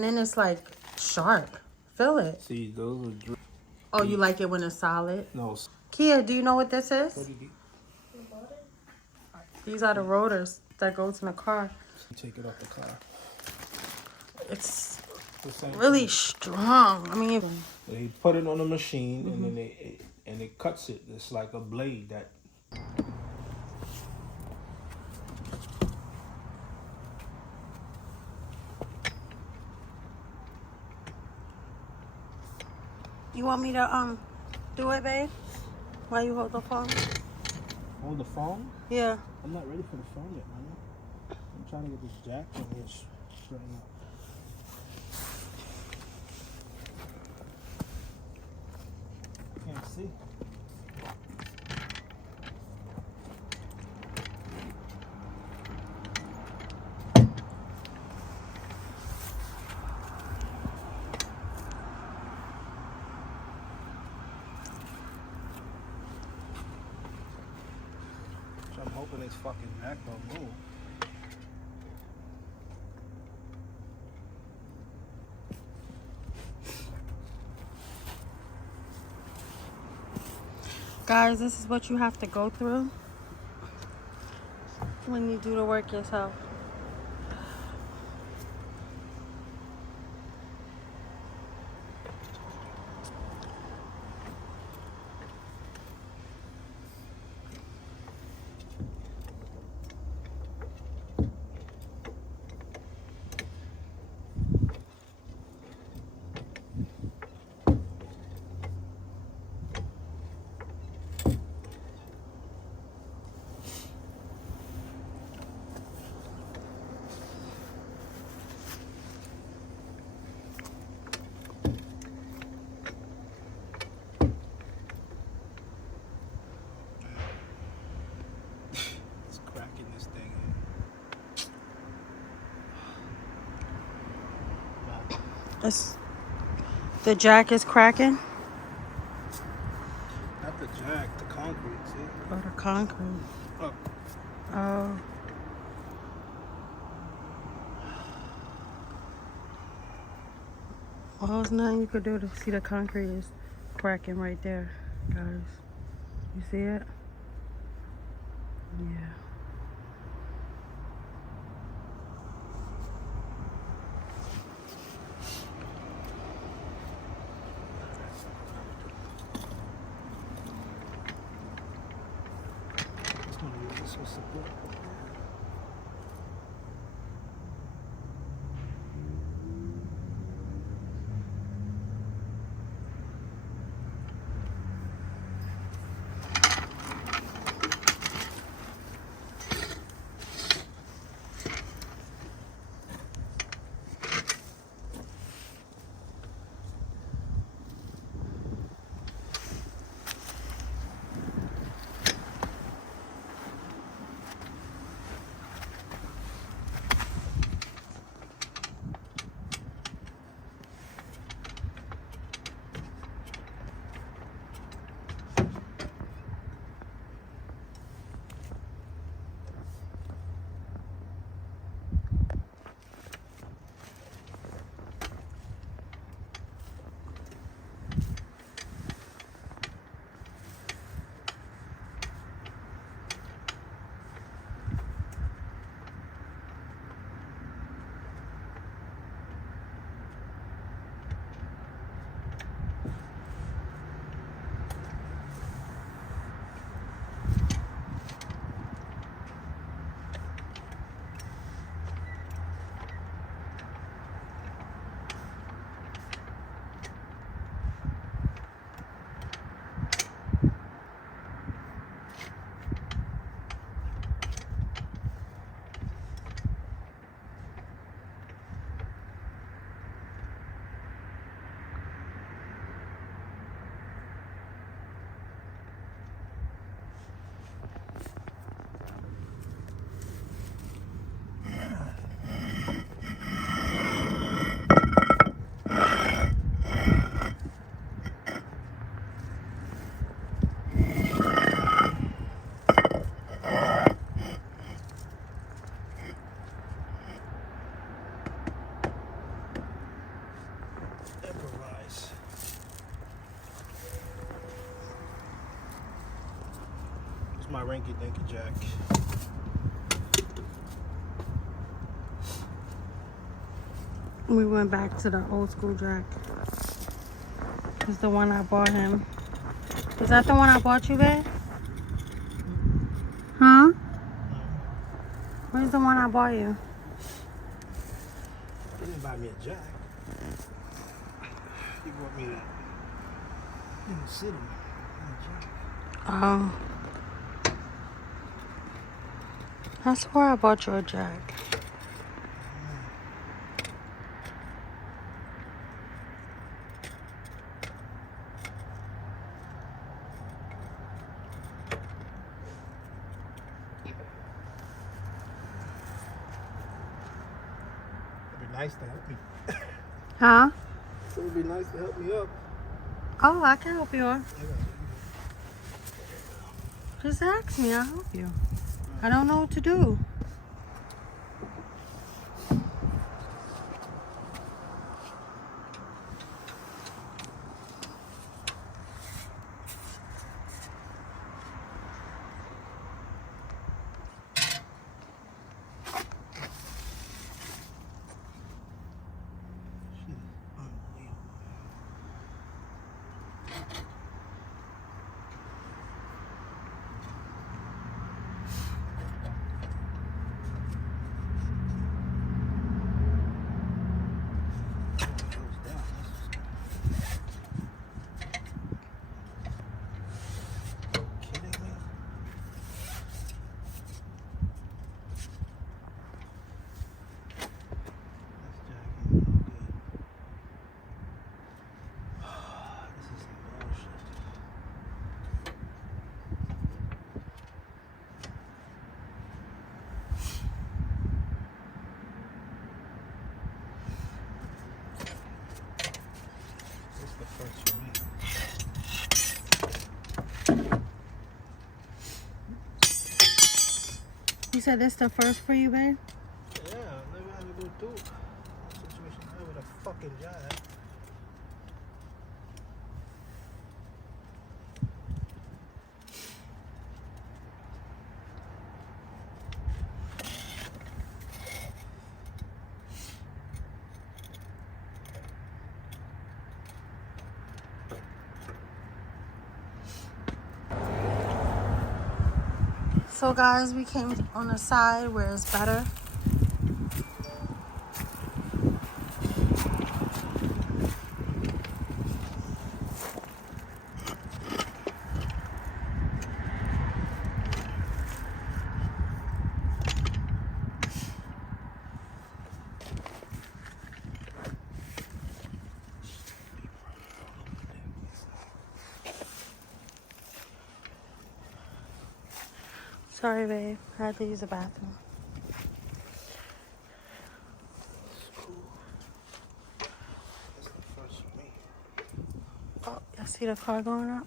And then it's like sharp. Feel it. See, those are... Oh, you like it when it's solid? No. Kia, do you know what this is? What did you... These are the rotors that goes in the car. Take it off the car. It's really strong. I mean, they put it on the machine and then it cuts it. It's like a blade that... You want me to do it, babe? While you hold the phone? Hold the phone? Yeah. I'm not ready for the phone yet, man. I'm trying to get this jack in here straightened out. Can't see. So I'm hoping this fucking jack don't move. Guys, this is what you have to go through when you do the work yourself. The jack is cracking. Not the jack, the concrete, see? Oh, the concrete. Oh. Oh. Well, there's nothing you could do to see the concrete is cracking right there, guys. You see it? Yeah. This was support. rinky dinky jack. We went back to the old school jack. It's the one I bought him. Is that the one I bought you, babe? Huh? Where's the one I bought you? You didn't buy me a jack. You bought me that. In the city. Oh. I swear I bought you a jack. Nice to help me. Huh? It would be nice to help me up. Oh, I can help you up. Just ask me, I'll help you. I don't know what to do. You said this the first for you, babe? Yeah, I never had to go through a situation like that with a fucking jack. So guys, we came on the side where it's better. Sorry, babe. I had to use the bathroom. Oh, I see the car going up.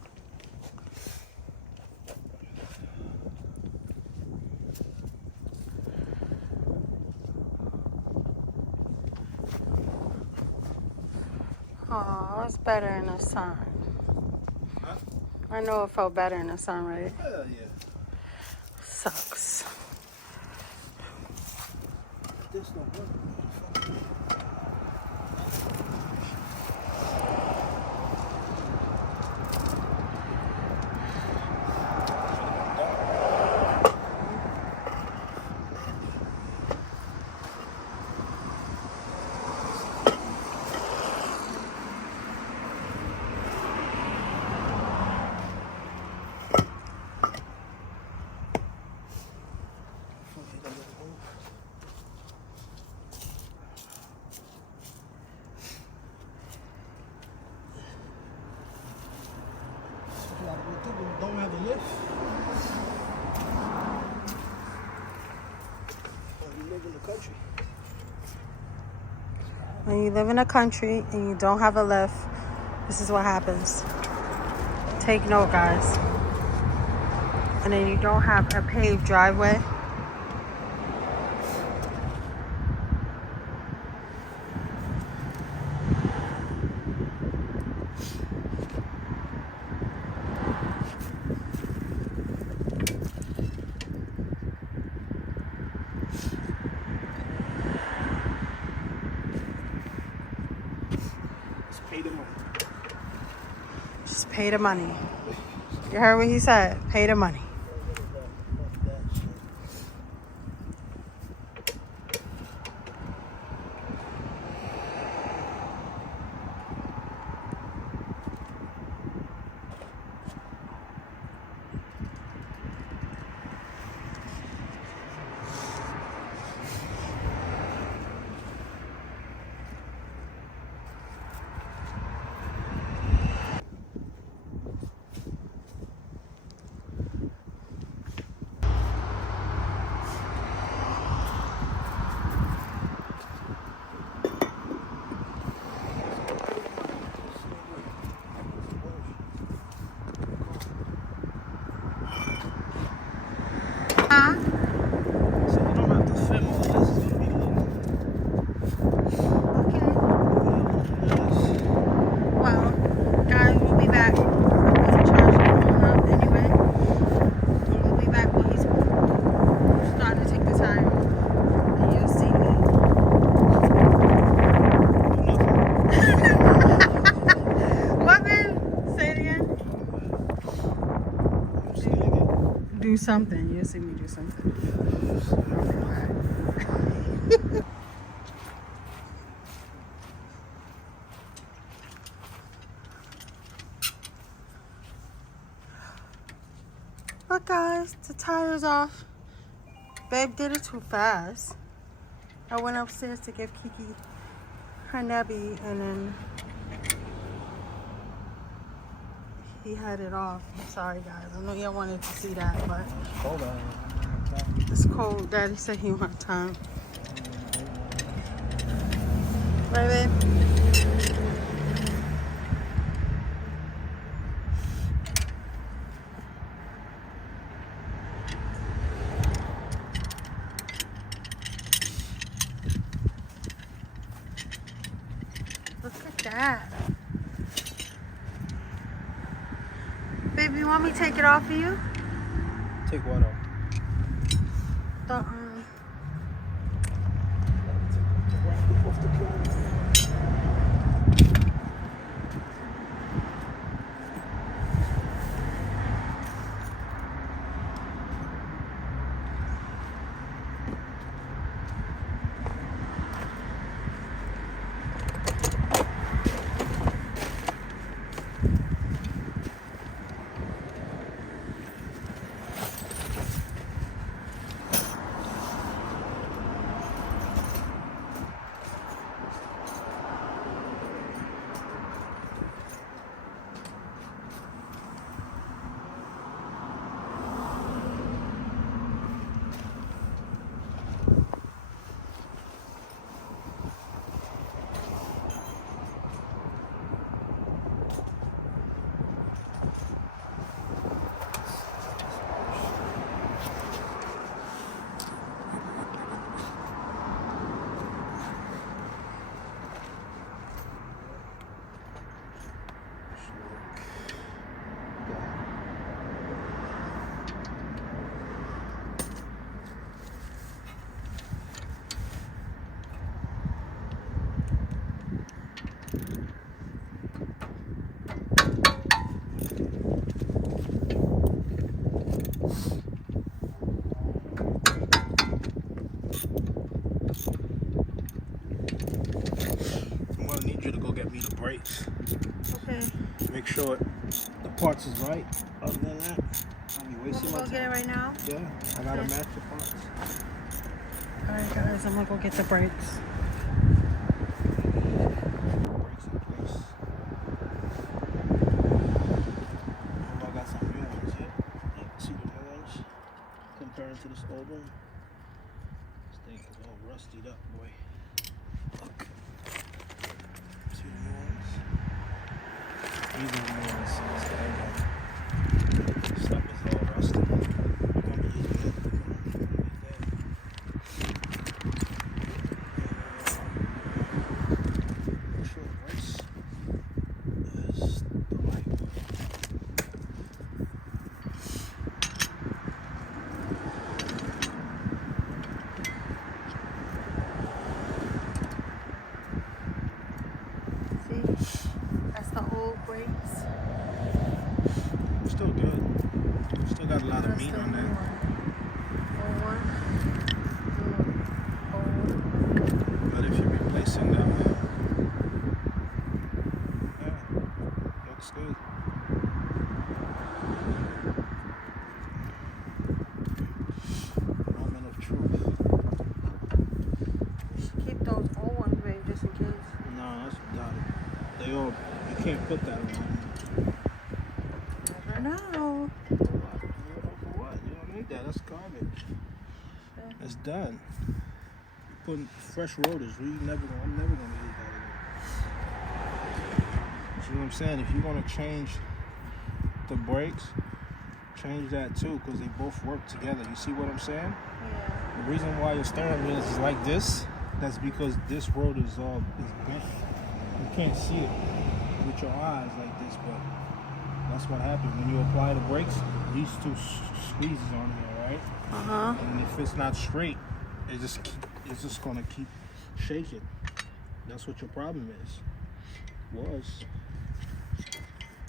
Oh, it's better in the sun. Huh? I know it felt better in the sun, right? Hell yeah. Sucks. This don't work. Don't have a lift. You live in the country. When you live in a country and you don't have a lift, this is what happens. Take note, guys. And then you don't have a paved driveway. the money. Just pay the money. You heard what he said. Pay the money. Huh? So you don't have to film all this. It's gonna be Okay. Well, guys, we'll be back. I'm gonna charge the phone up anyway. And we'll be back when he's starting to take the time. And you'll see me. What, babe? Say it again. Do something. You'll see me do something. Look, guys, the tire's off. Babe did it too fast. I went upstairs to give Kiki her nubby, and then he had it off. I'm sorry, guys. I know y'all wanted to see that, but cold out. it's cold. Daddy said he want time. Right, babe? Look at that. Baby, you want me to take it off for you? Take what off? The, I'm gonna need you to go get me the brakes. okay. Make sure the parts is right. Other than that, I'll be wasting my Go time. get it right now? Yeah, I gotta match the parts. Alright, guys, I'm gonna go get the brakes. Brakes in place. I got some new ones here. Yeah, see the new ones? Comparing to this old one. This thing is all rustied up, boy. Look. See the new ones? These are the new ones. It's the old one. Stuff is all rusty. I'm gonna be using it. Make sure the brakes is the right one. See? can't put that on. Never know. For what? You don't need that. That's garbage. It's done. You're putting fresh rotors. I'm never gonna use that again. See what I'm saying? If you're gonna change the brakes, change that too, because they both work together. You see what I'm saying? Yeah. The reason why your steering wheel is like this, that's because this rotor is bent. You can't see it with your eyes like this, but that's what happens when you apply the brakes. These two squeezes on here, right? And if it's not straight, it's just gonna keep shaking. That's what your problem was.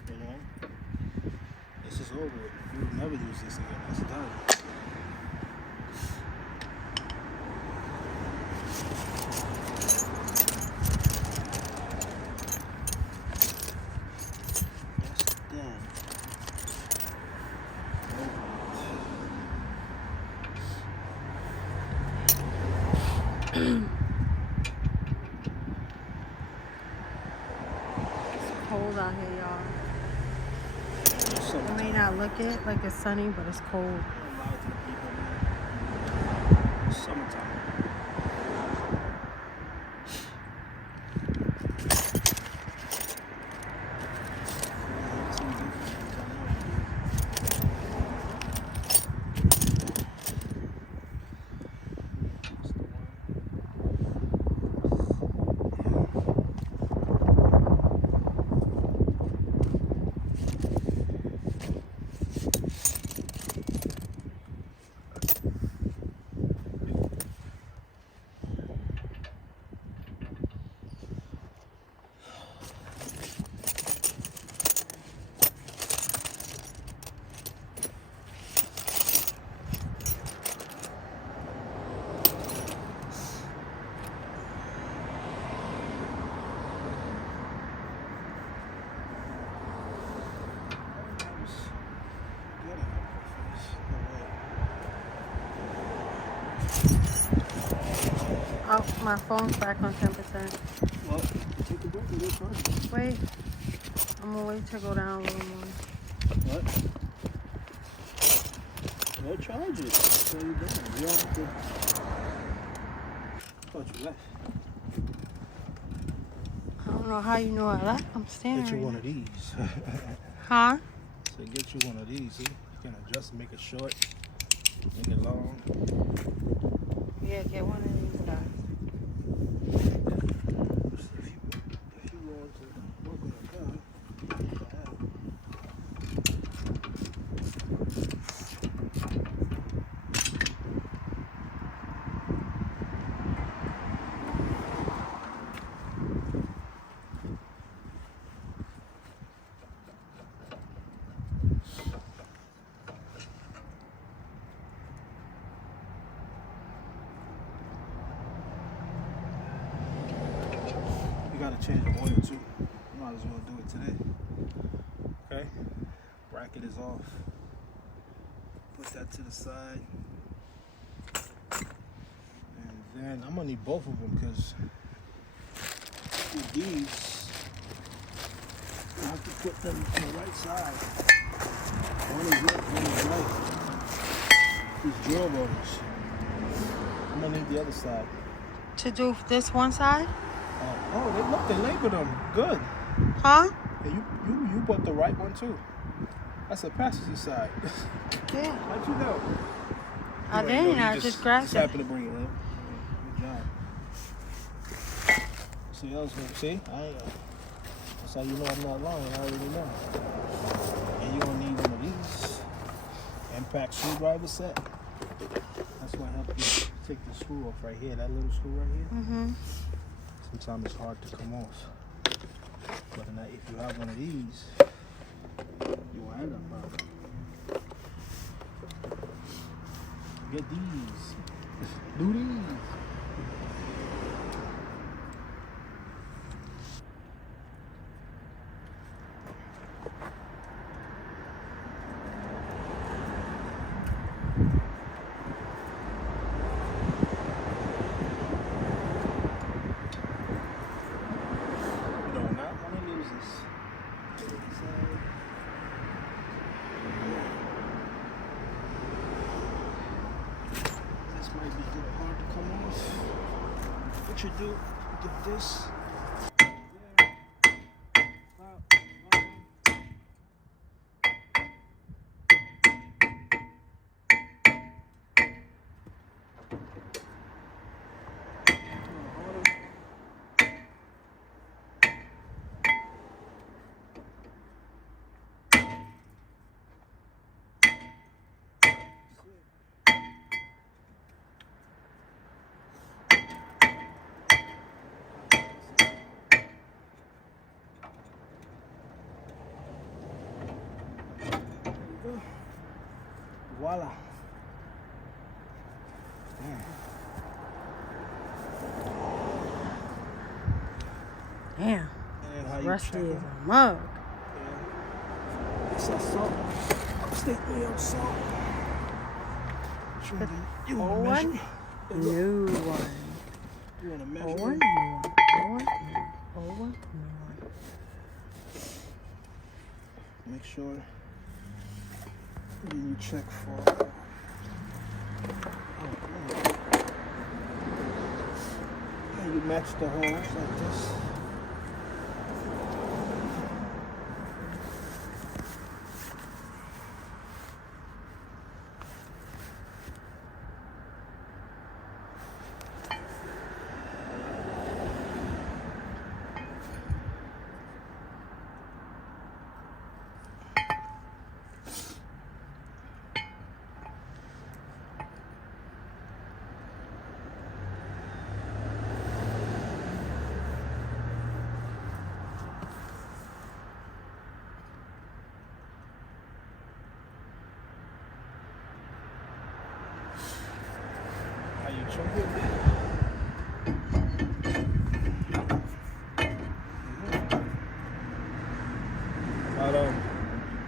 You know, this is over with. You will never use this again. It's done. It's cold out here, y'all. It may Summertime. not look it like it's sunny, but it's cold. Don't lie to the people, man. It's summertime. Oh, my phone's back on 10%. Well, take a break and get started. Wait. I'm gonna wait to go down a little more. What? Well, charge it. That's all you're doing. You don't have to. I thought you left. I don't know how you know I left. I'm standing. Get you right one now. of these. Huh? So get you one of these. See? You can adjust and make it short, make it long. Yeah, get one of these guys. If you want to work on a car, you gotta change the oil too. You might as well do it today. Okay? Bracket is off. Put that to the side. And then I'm gonna need both of them because with these, I have to put them to the right side. One is left, one is right. These drill rotors. I'm gonna need the other side. To do this one side? Oh, they labeled them. Good. Huh? Yeah, you bought the right one too. That's a passenger side. Yeah. How'd you know? I You didn't. know, I you just grabbed just it. happened to bring it in. Good job. See, I was gonna see. That's how you know I'm not lying. I already know. And you're gonna need one of these impact screwdriver set. That's why I help you take the screw off right here. That little screw right here. Mm-hmm. Sometimes it's hard to come off. But if you have one of these, you won't have that problem. Get these. Do these. You don't not want to lose this. you do, get this. Voila. Damn. And how you Rusty check as them? a mug. It's a salt. Upstate New York salt. You want to Old measure? one? New one. You want to measure? Old one, it? new one. Old one, new one. Old one, new one. Make sure you check for. And you match the holes like this. How you check it?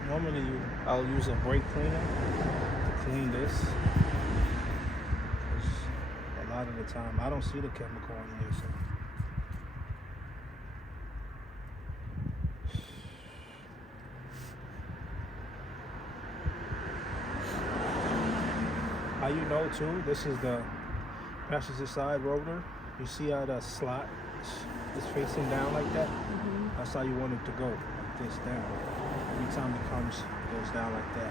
Normally I'll use a brake cleaner to clean this. 'Cause a lot of the time I don't see the chemical in here, so. How you know too, this is the passenger side rotor. You see how the slot is facing down like that? Mm-hmm. That's how you want it to go, like this down. Every time it comes, it goes down like that.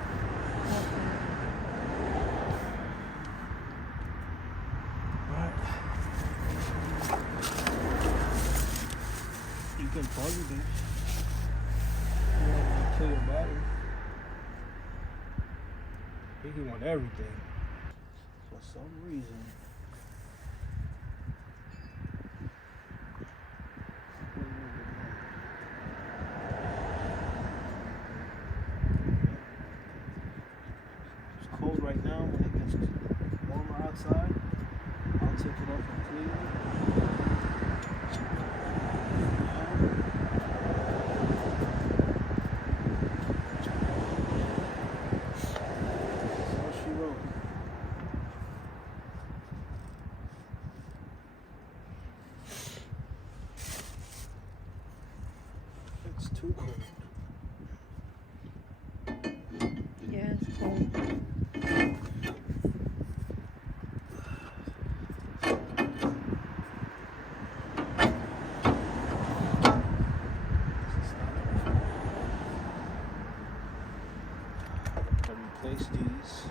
Alright. You can plug it in. You don't want to kill your battery. I think you want everything. For some reason. It's cold right now. When it gets warmer outside, I'll take it off and clean it. That's all she wrote. It's too cold. Yeah, it's cold. I replace these.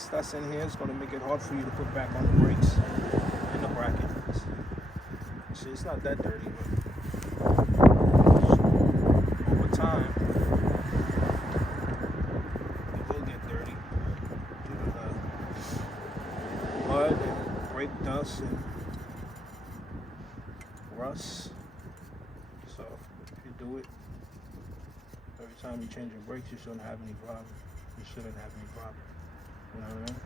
dust that's in here is going to make it hard for you to put back on the brakes in the bracket. See, it's not that dirty, but over time, it will get dirty due to the mud and brake dust and rust. So if you do it every time you change your brakes, you shouldn't have any problem. You shouldn't have any problem. You know what I mean?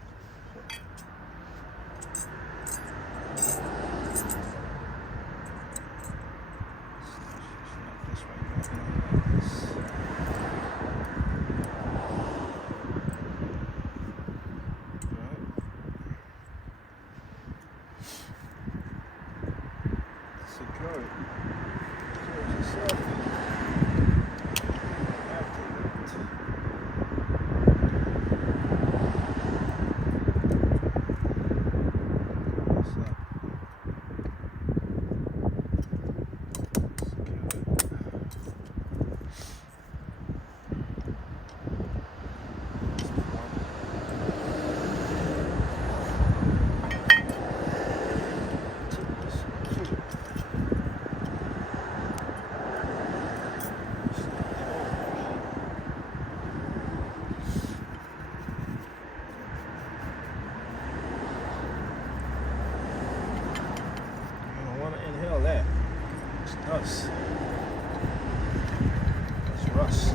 Secure it. Secure yourself. That. It's dust. It's rust.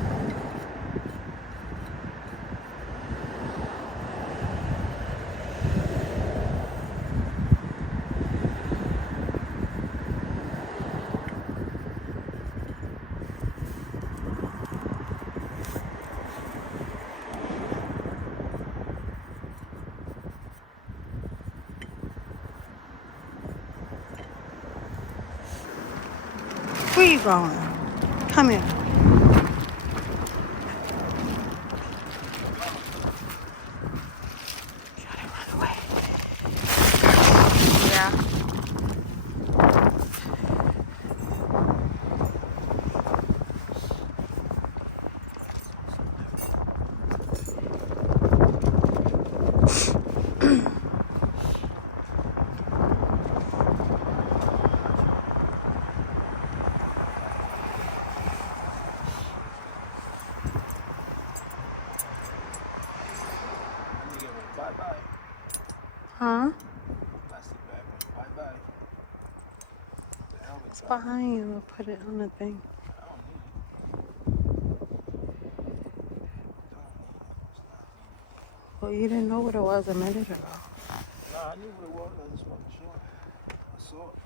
Where you going? Come here. Try to run away. Yeah. Bye-bye. Huh? Plastic bag. Bye-bye. It's behind you. I'll put it on the thing. I don't need it. Well, you didn't know what it was a minute ago. Nah, I knew what it was. I just wasn't sure. I saw it.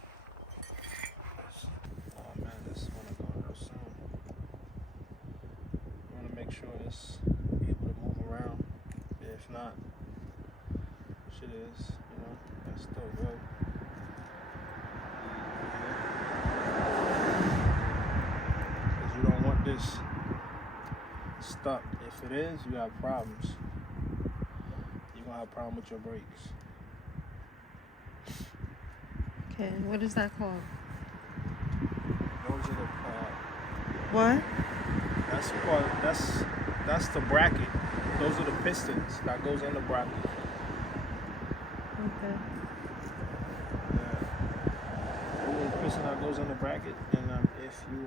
Oh man, this is gonna go real soon. I want to make sure this be able to move around. If not, shit is, you know, that's still good. Because you don't want this stuck. If it is, you have problems. You're gonna have a problem with your brakes. Okay, what is that called? Those are the What? that's the bracket. Those are the pistons that goes in the bracket. Okay. Yeah. Those are the piston that goes in the bracket, and if you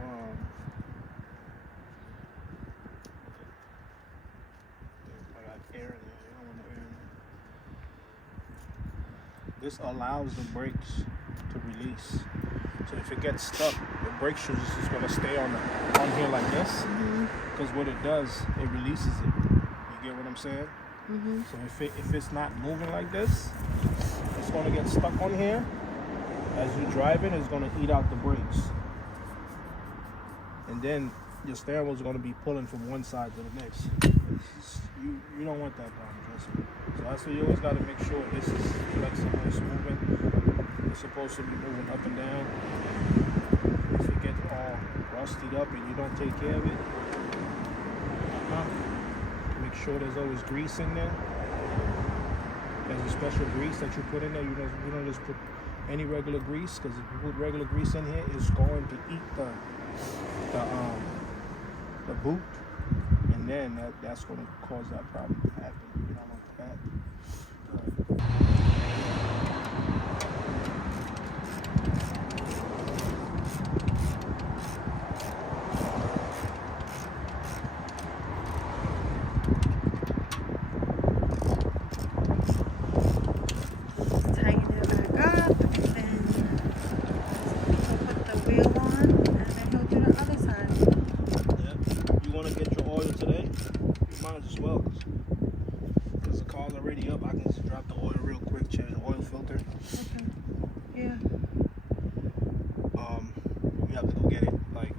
I got air in there. You don't want no air in there. This allows the brakes to release. So if it gets stuck, the brake shoes is just gonna stay on here like this. Because what it does, it releases it. You get what I'm saying? So if it's not moving like this, it's gonna get stuck on here. As you drive it, it's gonna eat out the brakes, and then your steering wheel is gonna be pulling from one side to the next. You don't want that problem, trust me. So that's why you always gotta make sure this is flexible, it's moving. It's supposed to be moving up and down. If it gets all rusted up and you don't take care of it, make sure there's always grease in there. There's a special grease that you put in there. You don't just put any regular grease, because if you put regular grease in here, it's going to eat the boot, and then that's going to cause that problem to happen. You don't want that. Tighten it back up, and then he'll put the wheel on, and then he'll do the other side. Yeah. You want to get your oil today? You might as well, because the car's already up. I can just drop the oil real quick, change the oil filter. Okay. Yeah. You have to go get it like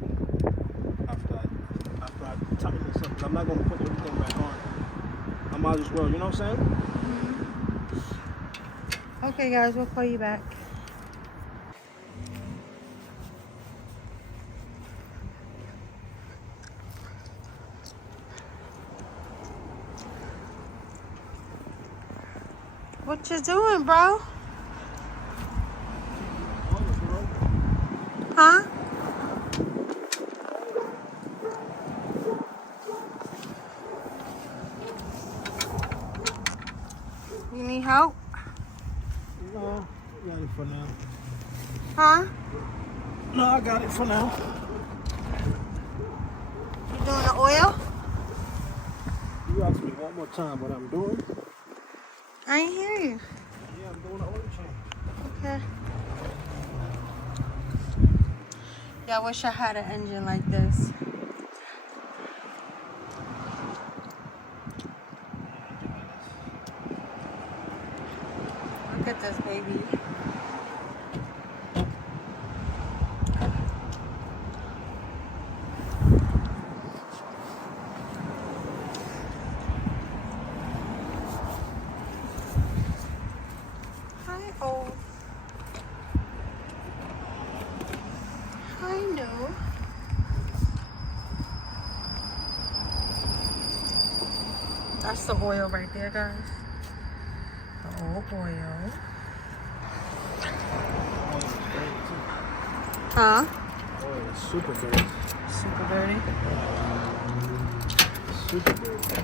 after I tighten this up. I'm not gonna put everything back on. I might as well. You know what I'm saying? Okay, guys, we'll call you back. What you doing, bro? Huh? You need help? No, I got it for now. Huh? No, I got it for now. You doing the oil? You asked me one more time what I'm doing. I ain't hear you. Yeah, I'm doing the oil change. Okay. Yeah, I wish I had an engine like this. Look at this baby. Hi, old. Hi, new. That's the oil right there, guys. The old oil. Oil is dirty too. Huh? Oil is super dirty. Super dirty. Super dirty.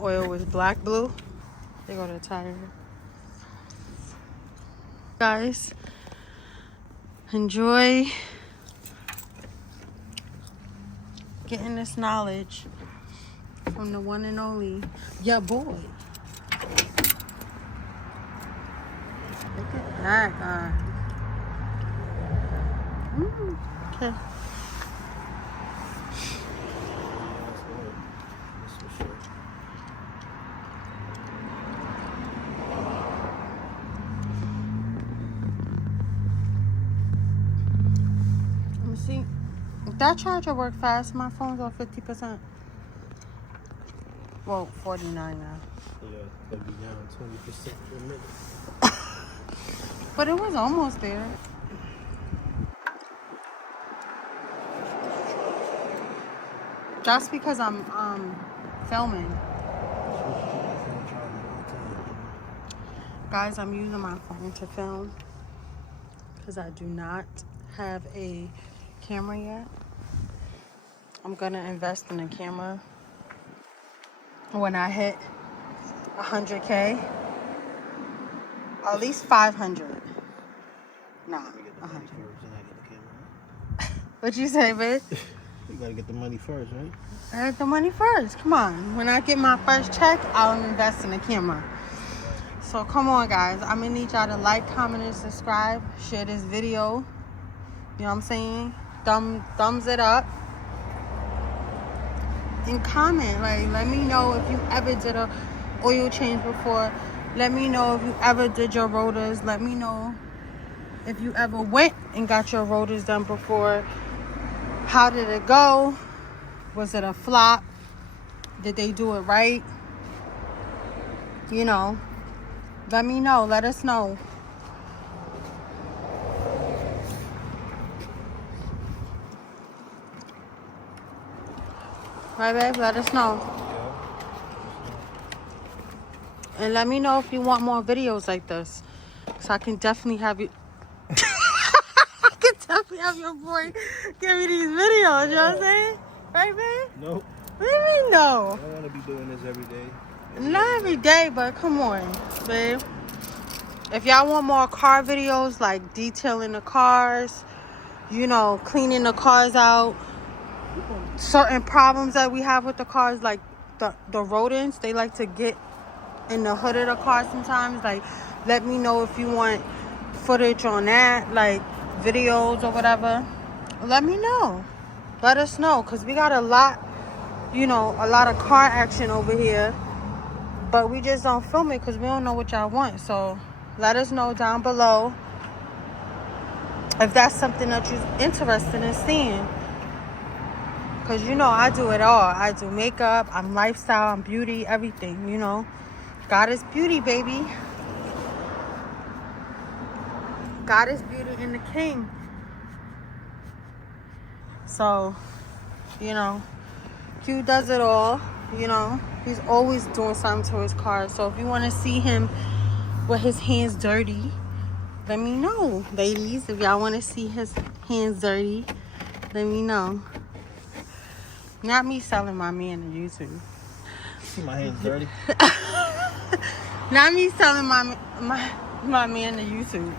Oil was black blue. They go to the tire. Guys, enjoy getting this knowledge from the one and only your boy. Look at that guy. Okay. Let me see. If that charger work fast, my phone's on 50%. Well, 49 now. Yeah, it'll be down 20% for a minute. But it was almost there. That's because I'm filming. Guys, I'm using my phone to film because I do not have a camera yet. I'm gonna invest in a camera when I hit 100K. Or at least 500. Nah, 100. What you say, babe? You gotta get the money first, right? I had the money first. Come on. When I get my first check, I'll invest in a camera. So come on, guys. I'm gonna need y'all to like, comment, and subscribe. Share this video. You know what I'm saying? Thumbs it up. And comment. Like, let me know if you ever did a oil change before. Let me know if you ever did your rotors. Let me know if you ever went and got your rotors done before. How did it go? Was it a flop? Did they do it right? You know, let me know. Let us know. Right, babe? Let us know. And let me know if you want more videos like this. So I can definitely have you... I can definitely definitely have your boy give me these videos, you know what I'm saying? Right, babe? Nope. What do you mean, no? I don't want to be doing this every day. Not every day, but come on, babe. If y'all want more car videos, like detailing the cars, you know, cleaning the cars out, certain problems that we have with the cars, like the rodents, they like to get in the hood of the car sometimes. Like, let me know if you want footage on that, like videos or whatever. Let me know. Let us know, because we got a lot, you know, a lot of car action over here, but we just don't film it because we don't know what y'all want. So let us know down below if that's something that you're interested in seeing. Because, you know, I do it all. I do makeup, I'm lifestyle, I'm beauty, everything, you know. Goddess beauty, baby. Goddess beauty and the king. So, you know, Q does it all, you know. He's always doing something to his car. So if you want to see him with his hands dirty, let me know, ladies. If y'all want to see his hands dirty, let me know. Not me selling my man to YouTube. See my hands dirty. Not me selling my man to YouTube.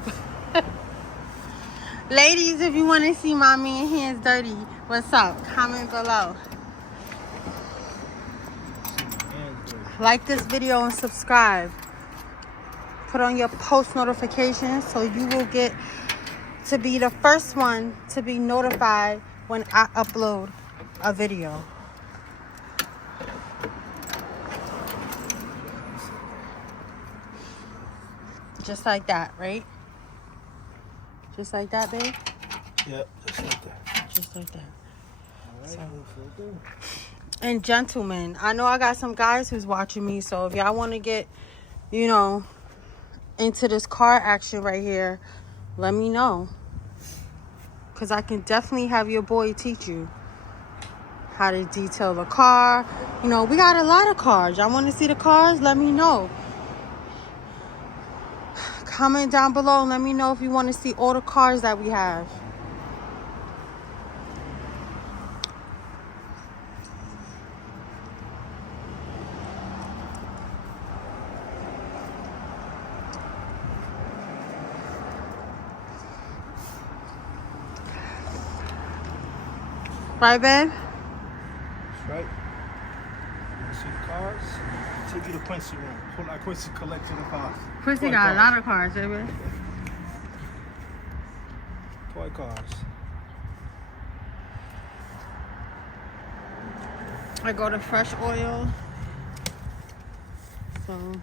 Ladies, if you want to see my man hands dirty, what's up? Comment below. Like this video and subscribe. Put on your post notifications so you will get to be the first one to be notified when I upload a video. Just like that, right? Just like that, babe? Yep, just like that. Just like that. All right, So. And gentlemen, I know I got some guys who's watching me, so if y'all want to get, you know, into this car action right here, let me know. Because I can definitely have your boy teach you how to detail the car. You know, we got a lot of cars. Y'all want to see the cars? Let me know. Comment down below and let me know if you want to see all the cars that we have. Right, babe? That's right. You want to see the cars? Take you to Quincy room. Pull out Quincy collection of cars. Quincy Toy got cars. a lot of cars, baby. Toy cars. I go to Fresh Oil. So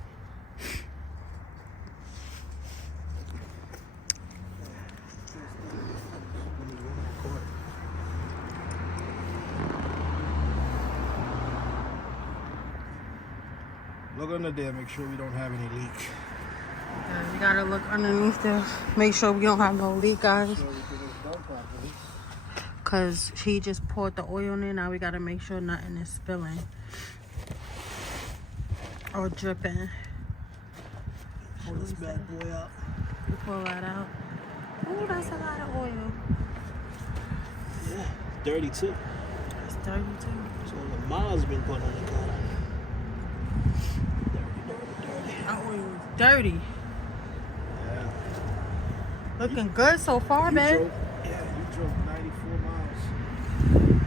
Look under there, make sure we don't have any leak. yeah, we gotta look underneath there, make sure we don't have no leak, guys. Make sure everything is done properly. Cause he just poured the oil in there. Now we gotta make sure nothing is spilling or dripping. Pull this bad boy out. You pull that out. Oh, that's a lot of oil. Yeah, dirty too. It's dirty too. So the miles been put on the car. Dirty. That oil is dirty. Yeah. Looking good so far, babe. You drove 94 miles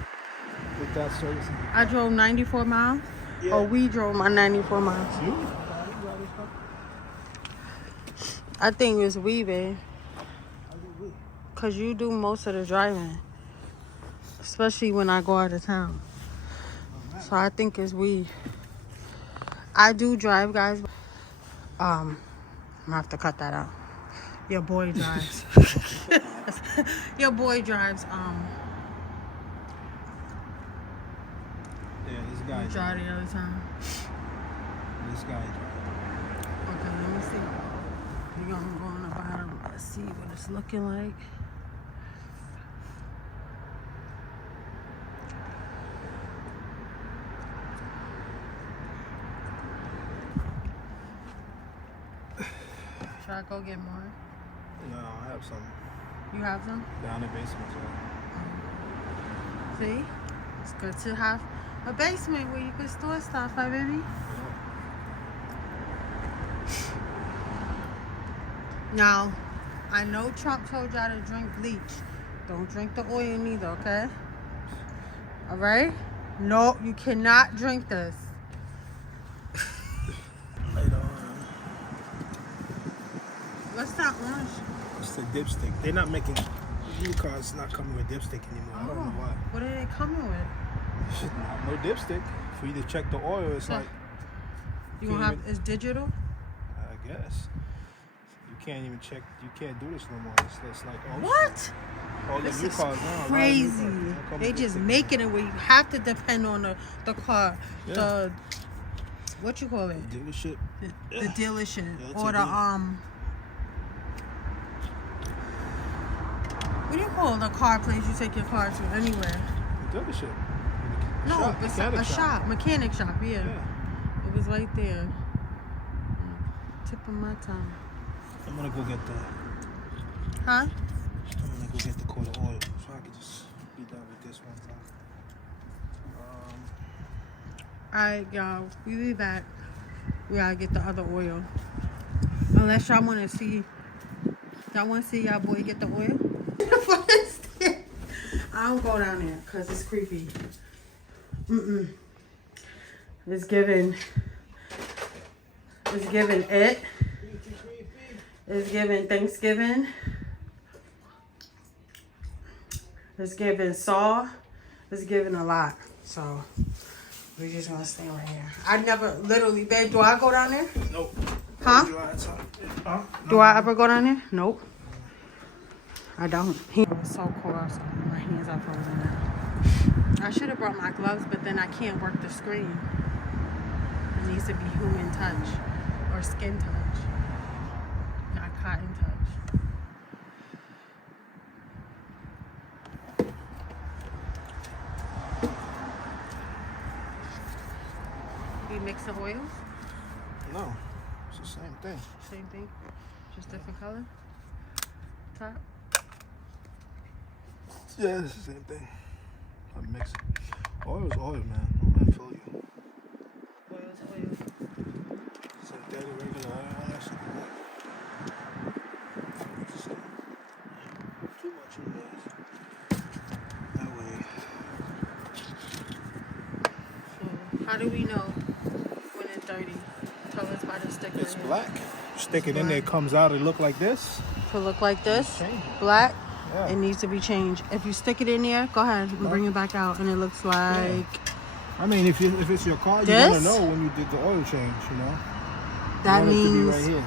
with that service. I drove 94 miles. Yeah. Or we drove my 94 miles. I think it's we, babe. Cause you do most of the driving. Especially when I go out of town. So I think it's we. I do drive, guys. I'm gonna have to cut that out. Your boy drives. Your boy drives. Yeah, this guy. Drive the other time. This guy. Okay, let me see. We're gonna go on the bottom. Let's see what it's looking like. Should I go get more? No, I have some. You have some? Down in the basement, so. See? It's good to have a basement where you can store stuff, right, baby? Now, I know Trump told y'all to drink bleach. Don't drink the oil neither, okay? All right? No, you cannot drink this. Later on. What's that orange? It's the dipstick. They're not making new cars. Not coming with dipstick anymore. I don't know why. What are they coming with? No dipstick. For you to check the oil, it's like. You gonna have it's digital? I guess. You can't even check. You can't do this no more. It's like what? All the This new is cars now. crazy. They just making it where you have to depend on the car, the what you call it? The dealership. The dealership Yeah, or the What do you call the car place you take your car to anywhere? The dealership. No, it's a shop, mechanic shop. Yeah. It was right there. Tip of my tongue. I'm gonna go get the. Huh? I'm gonna go get the quart of oil so I can just be done with this one time. Alright, y'all. We be back. We gotta get the other oil. Unless y'all wanna see. Y'all wanna see y'all boy get the oil? I don't go down there because it's creepy. It's giving it. It's giving Thanksgiving. It's giving Saw. It's giving a lot. So we're just gonna stay right here. I never literally, babe, do I go down there? Nope. Huh? Huh? Do I ever go down there? Nope. I don't. It was so cold, so my hands are frozen now. I should have brought my gloves, but then I can't work the screen. It needs to be human touch or skin touch, not cotton touch. You mix the oils? No, it's the same thing. Same thing, just different color. Top. Yeah, it's the same thing. I mix it. Oil is oil, man. I'm gonna tell you. Oil is oil. Synthetic, regular oil, that shit is good. Too much in there. That way. So, how do we know when it's dirty? Tell us by the sticker. It's black. Stick it in there, it comes out, it look like this. To look like this, Change it. black. Yeah. It needs to be changed. If you stick it in there, go ahead and bring it back out, and it looks like. I mean, if it's your car, you're gonna know when you did the oil change. You know. That you want means it to be right here.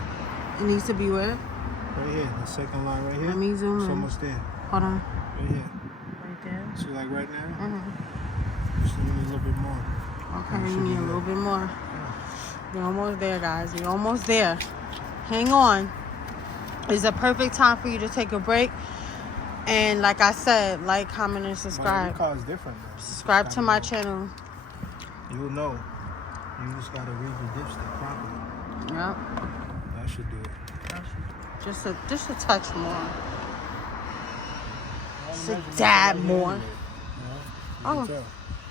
It needs to be where? Right here, the second line right here. Let me zoom it's in. almost there. Hold on. Right here. Right there. See, like right now. Mhm. Just need a little bit more. Okay, you need a little bit more. We're almost there, guys. We're almost there. Hang on. It's a perfect time for you to take a break. And like I said, like, comment, and subscribe. Every car is different, man. Subscribe to my channel. You'll know. You just gotta read the dipstick properly. Yep. That should do it. Just a touch more. Just a Measurements dab right more. here, you know? You can tell.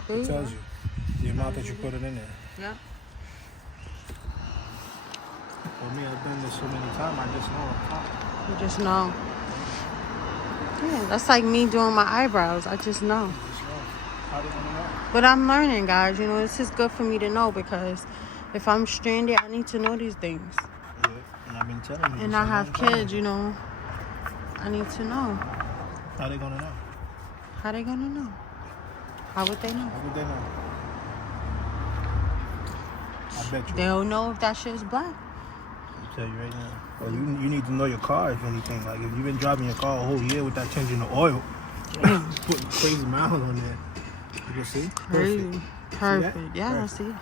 There you It tells go. you the amount that you put it in there. Yep. For me, I've done this so many times, I just know. You just know. Yeah, that's like me doing my eyebrows. I just know. You just know. How they gonna know? But I'm learning, guys. You know, this is good for me to know because if I'm stranded, I need to know these things. Yeah, and I've been telling you. And this I a have long time. kids, you know. I need to know. How they gonna know? How they gonna know? How would they know? How would they know? I bet you. They'll know if that shit's black. I'll tell you right now. Well, you need to know your car, if anything. Like, if you've been driving your car a whole year without changing the oil, putting crazy miles on there. You can see? Crazy. Perfect. See that? Yeah, I Perfect. see.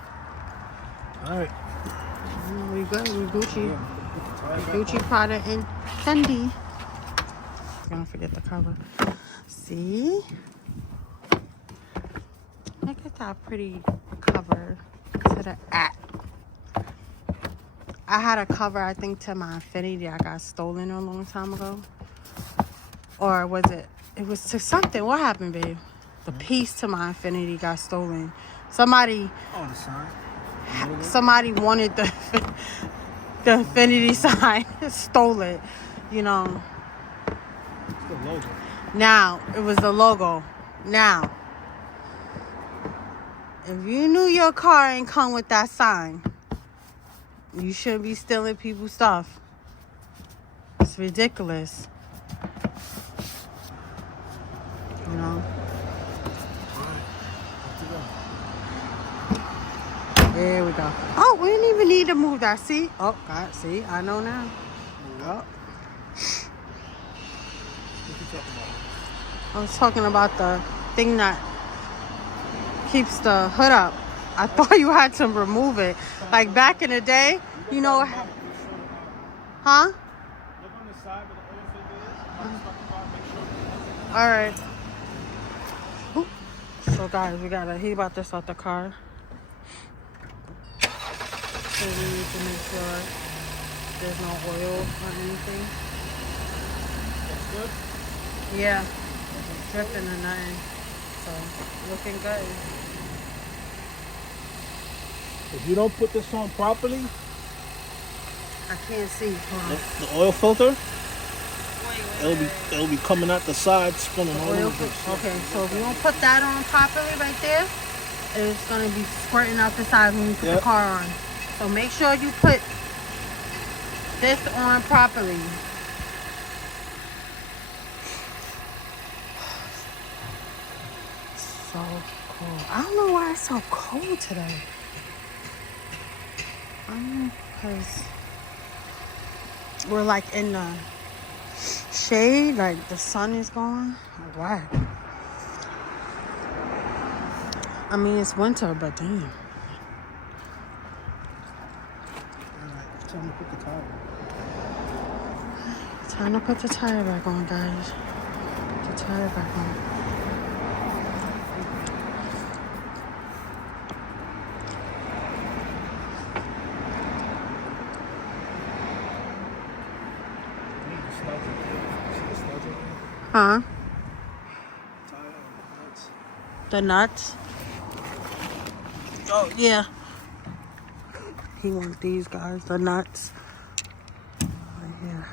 All right. We good. We Gucci. Yeah. Gucci, Prada, and Fendi. Gonna forget the cover. See? Look at that pretty cover to the app. I had a cover, I think, to my Infinity that got stolen a long time ago. Or was it? It was to something. What happened, babe? The piece to my Infinity got stolen. Somebody. Oh, the sign. Somebody wanted the Infinity sign. Stole it. You know. It's the logo. Now it was the logo. Now, if you knew your car ain't come with that sign, you shouldn't be stealing people's stuff. It's ridiculous. You know. There we go. Oh, we didn't even need to move that. See? Oh, God. See? I know now. Oh. What you talking about? I was talking about the thing that keeps the hood up. I thought you had to remove it. Like back in the day, you know. Huh? Look on the side where the oil filter is. All right. Ooh. So guys, he about to start the car. So we need to make sure there's no oil or anything. That's good? Yeah. It's dripping or nothing. So looking good. If you don't put this on properly, I can't see. Hold on. the oil filter, Wait. it'll be coming out the side, spinning all Oil over. okay, so if you don't put that on properly right there, it's gonna be squirting out the side when you put the car on. So make sure you put this on properly. So cold. I don't know why it's so cold today. I don't know, because we're like in the shade, like the sun is gone. Why? I mean, it's winter, but damn. Alright, time to put the tire on. Time to put the tire back on, guys. Put the tire back on. Huh? The nuts? Oh, yeah. He wants these guys, the nuts. Right here.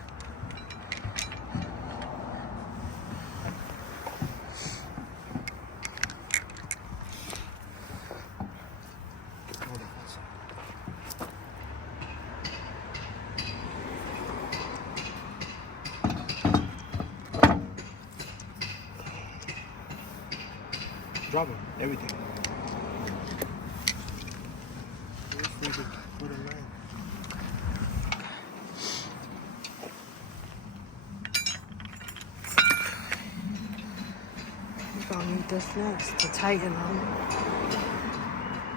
Drop it, everything. We're gonna need this next to tighten them.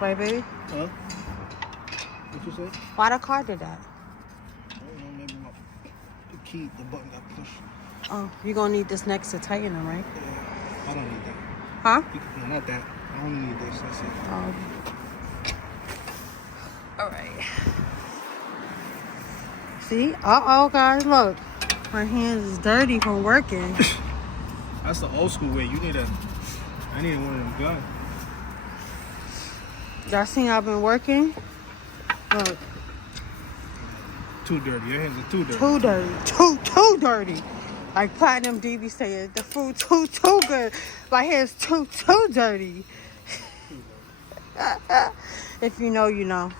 Right, baby? Huh? What you say? Why the car did that? I don't know, maybe the key, the button got pushed. Oh, you're gonna need this next to tighten them, right? Yeah, I don't need that. Huh? No, not that. I only need this, that's it. Alright. See? Uh-oh, guys, look. My hands is dirty from working. That's the old school way. I need one of them guns. Y'all seen I've been working? Look. Too dirty. Your hands are too dirty. Too dirty. Too dirty. Like Platinum DB said, the food too good. My hands too dirty. If you know, you know.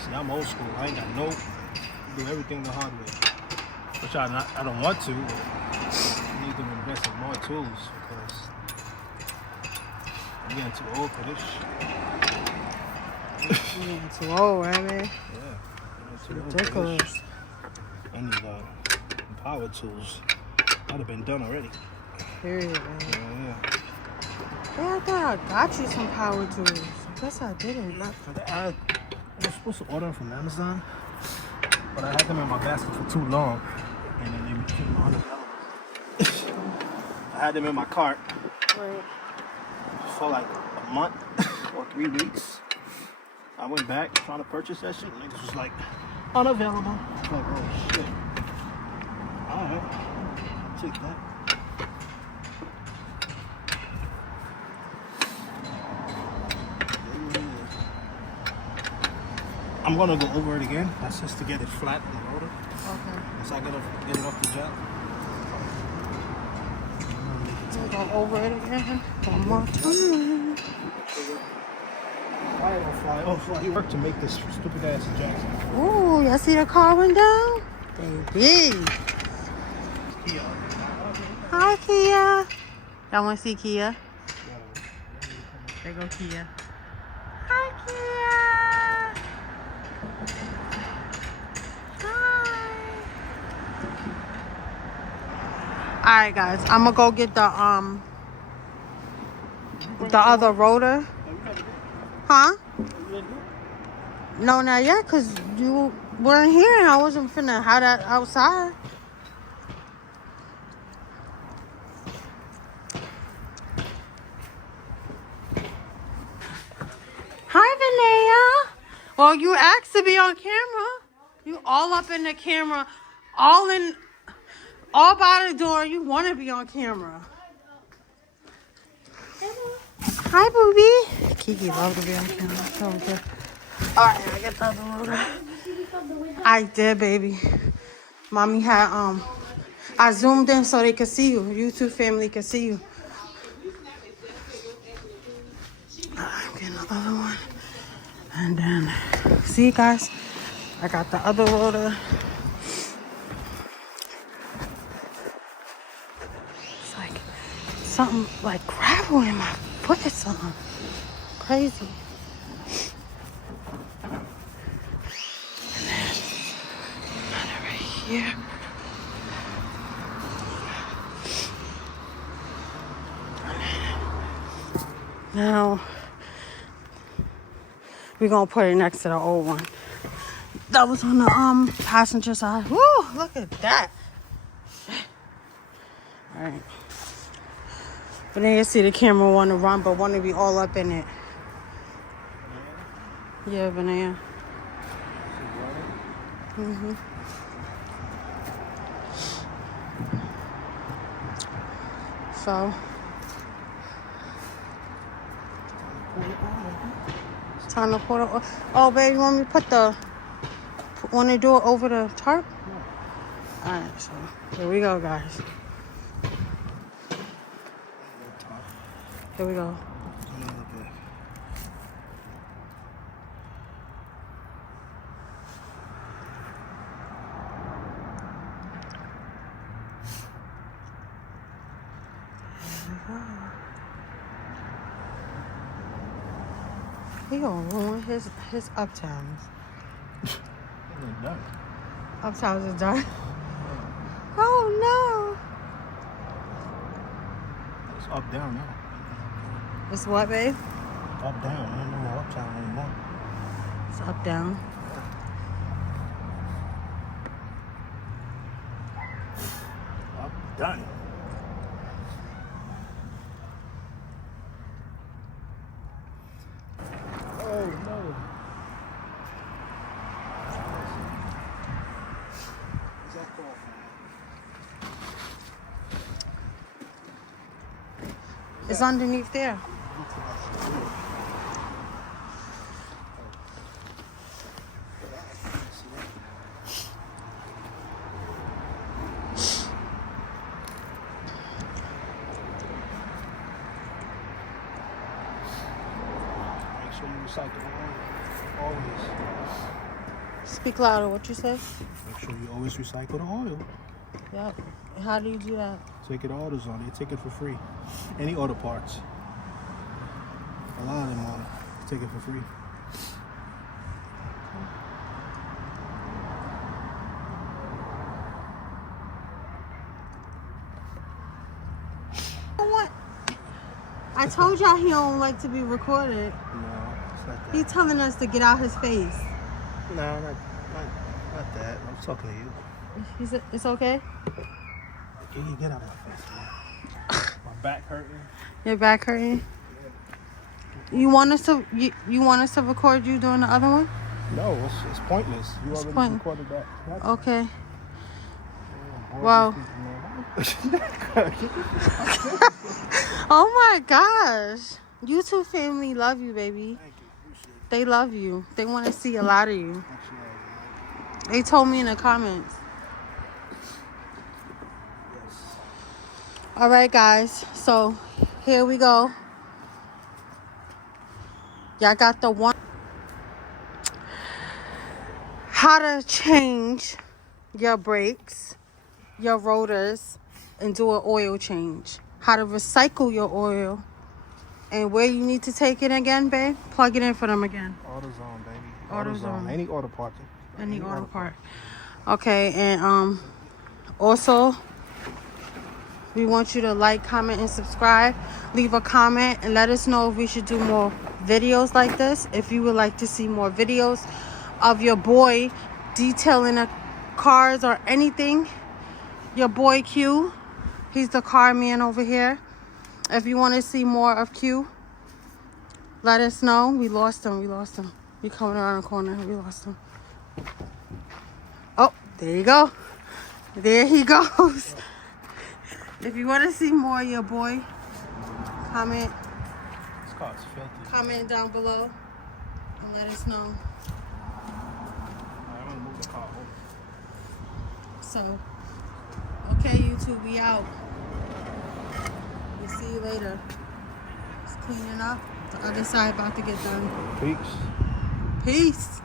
See, I'm old school. I ain't got do everything the hard way. Which I don't want to. But I need to invest in more tools because I'm getting too old for this shit. You're getting too old, right, man? Yeah. It's ridiculous. I need power tools. I'd have been done already. Period, man. Yeah. Yeah, I thought I got you some power tools. I guess I didn't. I was supposed to order them from Amazon, but I had them in my basket for too long, and then they became unavailable. I had them in my cart for like a month or 3 weeks. I went back trying to purchase that shit, and niggas was like, Unavailable. Like, oh shit. Alright. Take that. I'm gonna go over it again. That's just to get it flat on the rotor. Okay. So I gotta get it off the jack. We're going over it again. One more time. Why don't fly? Oh, fly. Work to make this stupid ass jack. Ooh, y'all see the car went down? Baby. Kia. Hi, Kia. Y'all want to see Kia? There go Kia. Hi, Kia. Hi. All right, guys. I'm gonna go get the other rotor. Huh? No, not yet, cause you weren't here. I wasn't finna have that outside. Hi, Vinaya. Well, you asked to be on camera. You all up in the camera, all by the door. You want to be on camera. Hi, booby. Kiki loves to be on camera. So good. All right, I get the other rotor. I did, baby. Mommy had I zoomed in so they could see you. YouTube family could see you. I'm getting the other one. And then, see guys, I got the other rotor. It's like something like gravel in my foot or something. Crazy. And then, another right here. Now, we're gonna put it next to the old one. That was on the passenger side. Woo, look at that. All right. But then you see the camera want to run, but want to be all up in it. Yeah, Banana. So. Time to put it. Oh, baby, you want me to want to do it over the tarp? All right, so here we go, guys. Here we go. He gonna ruin his uptowns. Uptowns is done. Oh no! It's up down now. It's what, babe? Up down. I don't know uptown anymore. It's up down. Up done. Oh no. What's that called? It's underneath there. Make sure you recycle the oil. Always. Speak louder. What you say? Make sure you always recycle the oil. Yep. How do you do that? Take it orders on. They take it for free. Any auto parts. A lot of them on. Take it for free. What? I told y'all he don't like to be recorded. No, it's not that. He's telling us to get out his face. No, not that. I'm talking to you. He said, it's okay? You get out of my face, man. My back hurting. Your back hurting? You want us to you want us to record you doing the other one? No, it's pointless. You It's already point- recorded that. Okay. Boy, Wow. these people, man. Oh my gosh. YouTube family love you, baby. Thank you. Appreciate it. They love you. They want to see a lot of you. Much love, man. They told me in the comments. Yes. All right, guys. So here we go. Y'all got the one. How to change your brakes, your rotors, and do an oil change. How to recycle your oil. And where you need to take it again, babe? Plug it in for them again. AutoZone, baby. AutoZone. Any auto part. Any auto part. Okay, and also we want you to like, comment, and subscribe. Leave a comment and let us know if we should do more videos like this. If you would like to see more videos of your boy detailing cars or anything. Your boy Q. He's the car man over here. If you want to see more of Q, let us know. We lost him. We coming around the corner. We lost him. Oh, there you go. There he goes. If you want to see more of your boy, comment This car is filthy. comment down below and let us know. I'm gonna move the car over. So, okay, YouTube, we out. We'll see you later. Just cleaning up. The other side about to get done. Peace. Peace.